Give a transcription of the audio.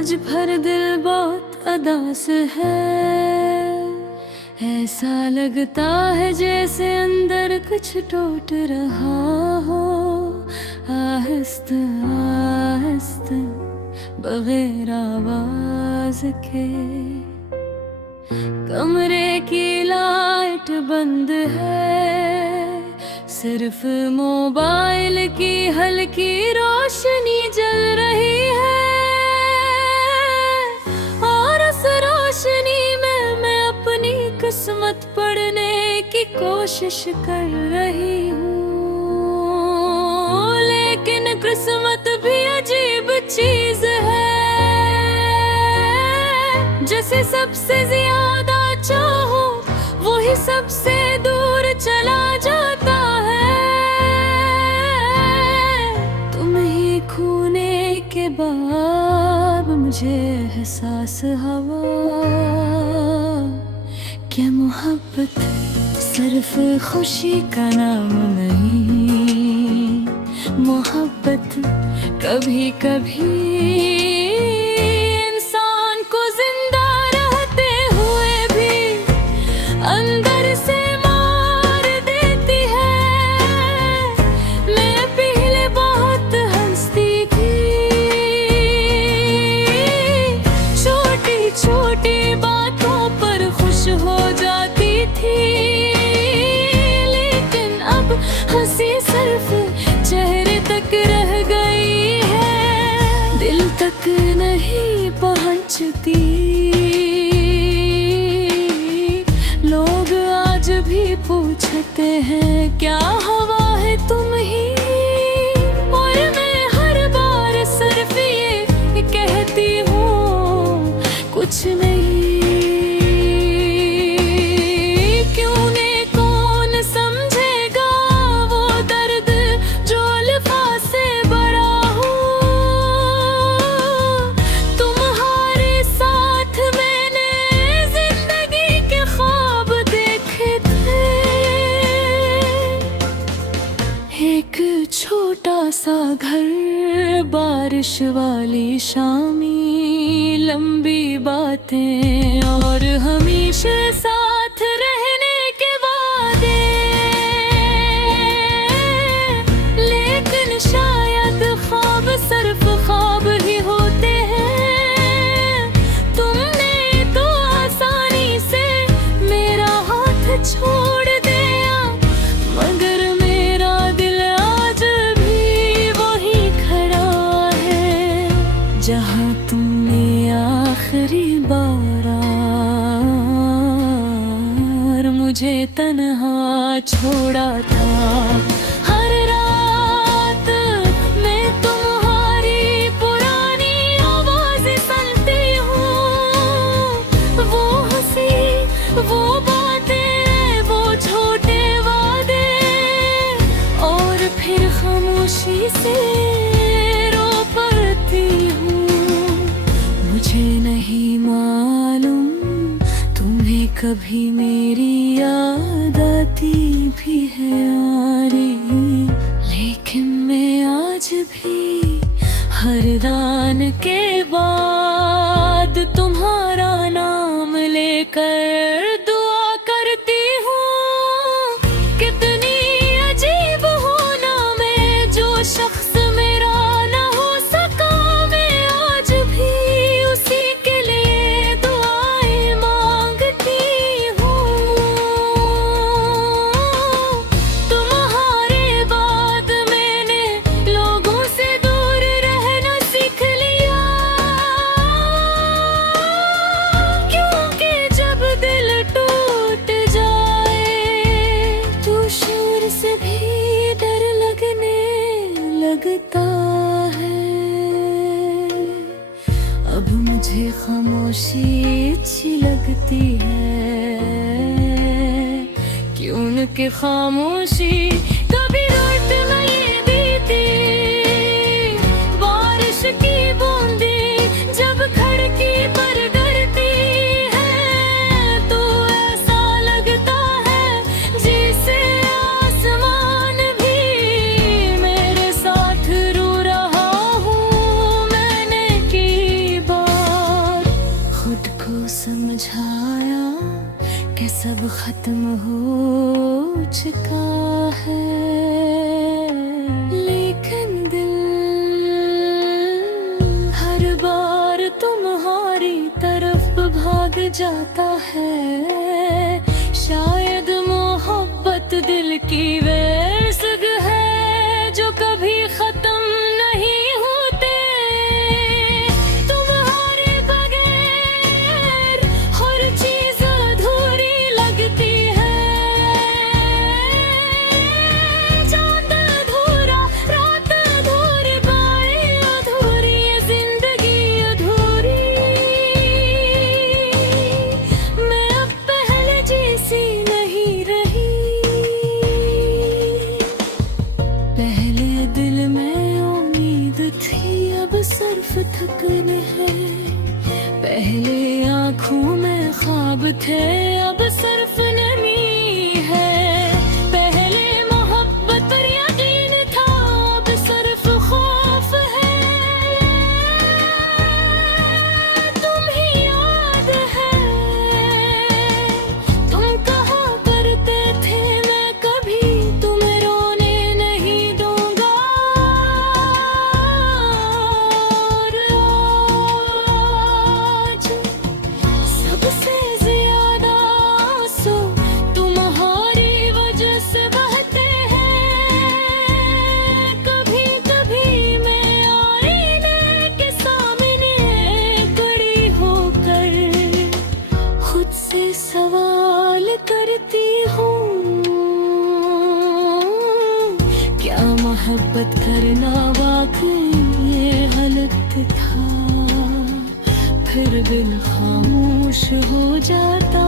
आज भर दिल बहुत अदास है। ऐसा लगता है जैसे अंदर कुछ टूट रहा हो, आहिस्ता आहिस्ता बगैर आवाज के। कमरे की लाइट बंद है, सिर्फ मोबाइल की हल्की रोशनी जल रही है। और उस रोशनी में मैं अपनी किस्मत पढ़ने की कोशिश कर रही हूँ। लेकिन किस्मत भी अजीब चीज है, जैसे सबसे ज्यादा चाहो वही सबसे दूर चला जाता है। तुम ही खोने के बाद मुझे एहसास हुआ, क्या मोहब्बत सिर्फ खुशी का नाम नहीं, मोहब्बत कभी कभी इंसान को जिंदा रहते हुए भी अंदर से मार देती है। मैं पहले बहुत हंसती थी, छोटी छोटी बातों पर खुश हो जाती थी। लेकिन अब हंसी सिर्फ चेहरे तक रह गई है, दिल तक नहीं पहुंचती। लोग आज भी पूछते हैं क्या हवा है तुम ही, और मैं हर बार सिर्फ ये कहती हूँ कुछ नहीं। क्यों ने कौन समझेगा वो दर्द जो अल्फाज से बड़ा हो। तुम्हारे साथ मैंने जिंदगी के ख्वाब देखे थे, एक छोटा सा घर, बारिश वाली शामी, लंबी बातें और हमेशा साथ रहने के वादे। लेकिन शायद ख्वाब सिर्फ ख्वाब ही होते हैं। तुमने तो आसानी से मेरा हाथ छोड़ दिया, मगर मेरा दिल आज भी वही खड़ा है जहाँ तुमने आखिरी बार मुझे तन्हा छोड़ा था। हर रात मैं तुम्हारी पुरानी आवाज़ें सुनती हूँ, वो हंसी, वो बातें, वो छोटे वादे, और फिर खामोशी से रो पड़ती हूँ। मुझे नहीं मालूम तुम्हें कभी मेरी याद आती भी है यारी, लेकिन मैं आज भी हर दान के बाद तुम्हारा नाम लेकर दुआ करती हूँ। कितनी अजीब हूँ ना मैं, जो शख्स मेरा ना हो सका, मैं आज भी उसी के लिए दुआएं मांगती हूँ। तुम्हारे बाद मैंने लोगों से दूर रहना सीख लिया, क्योंकि जब दिल टूट जाए तो शोर से भी डर लगने लगता है। अब मुझे खामोशी अच्छी लगती है, क्योंकि खामोशी कभी रात में ये बीती। बारिश की बूंदें जब खिड़की पर गिरती है तो ऐसा लगता है जैसे आसमान भी मेरे साथ रो रहा हूँ। मैंने की बात कि सब खत्म हो चुका है, लेकिन दिल हर बार तुम्हारी तरफ भाग जाता है। शायद मोहब्बत दिल की वैसग है जो कभी खत्म नहीं होते। तुम्हारे बगैर हर चीज अधूरी लगती है। चांद अधूरा, रात अधूरी, बातें अधूरी, ये जिंदगी अधूरी। मैं अब पहले जैसी नहीं रही। पहले दिल में उम्मीद थी, अब सिर्फ थकन है। पहले आँखों में ख्वाब थे, अब सिर्फ नमी है। पहले मोहब्बत पर यकीन था, अब सिर्फ खौफ है। तुम ही याद है, तुम कहा करते थे मैं कभी तुम्हें रोने नहीं दूंगा। और आज सबसे ज्यादा आंसू तुम्हारी वजह से बहते हैं। कभी कभी मैं आईने के सामने खड़ी होकर खुद से सवाल करती हूँ, क्या मोहब्बत करना वाकई ये गलत था। फिर दिल खामोश हो जाता